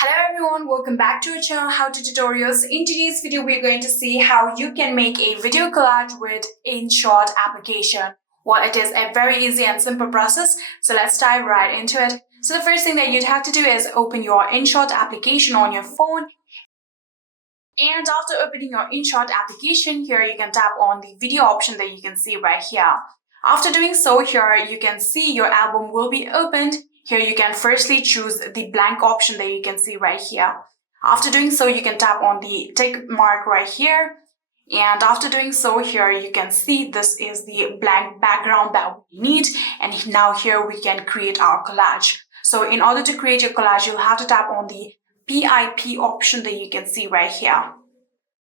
Hello everyone, welcome back to our channel How to Tutorials. In today's video, we're going to see how you can make a video collage with InShot application. Well, it is a very easy and simple process, so let's dive right into it. So the first thing that you'd have to do is open your InShot application on your phone. And after opening your InShot application, here you can tap on the video option that you can see right here. After doing so, here you can see your album will be opened. Here you can firstly choose the blank option that you can see right here. After doing so, you can tap on the tick mark right here. And after doing so, here you can see this is the blank background that we need. And now here we can create our collage. So in order to create your collage, you'll have to tap on the PIP option that you can see right here.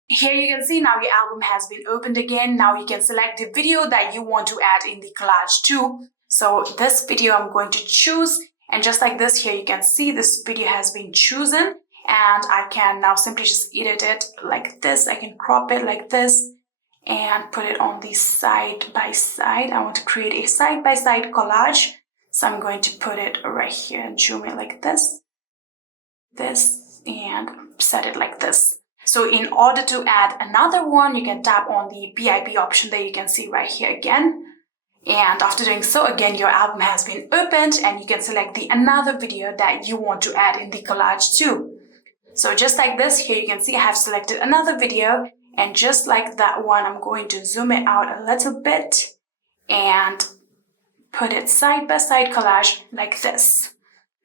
Here you can see now your album has been opened again. Now you can select the video that you want to add in the collage too. So this video I'm going to choose, and just like this, here you can see this video has been chosen, and I can now simply just edit it like this. I can crop it like this and put it on the side by side. I want to create a side by side collage. So I'm going to put it right here and zoom it like this, and set it like this. So in order to add another one, you can tap on the PIP option that you can see right here again. And after doing so, again, your album has been opened and you can select the another video that you want to add in the collage too. So just like this, here you can see I have selected another video, and just like that one, I'm going to zoom it out a little bit and put it side by side collage like this.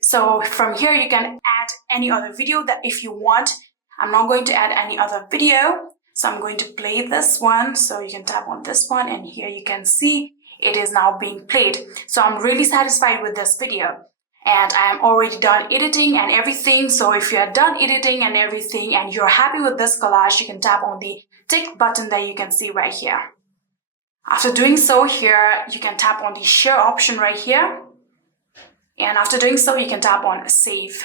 So from here, you can add any other video that if you want. I'm not going to add any other video, so I'm going to play this one. So you can tap on this one, and here you can see it is now being played. So I'm really satisfied with this video, and I am already done editing and everything. So if you're done editing and everything and you're happy with this collage, you can tap on the tick button that you can see right here. After doing so, here you can tap on the share option right here, and after doing so, you can tap on save.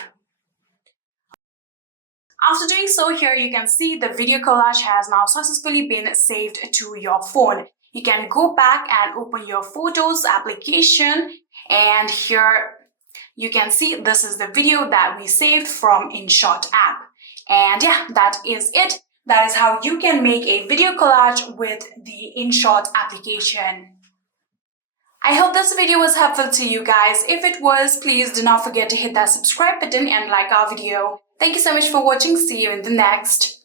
After doing so, here you can see the video collage has now successfully been saved to your phone. You can go back and open your Photos application, and here you can see this is the video that we saved from InShot app. And yeah, that is it. That is how you can make a video collage with the InShot application. I hope this video was helpful to you guys. If it was, please do not forget to hit that subscribe button and like our video. Thank you so much for watching. See you in the next.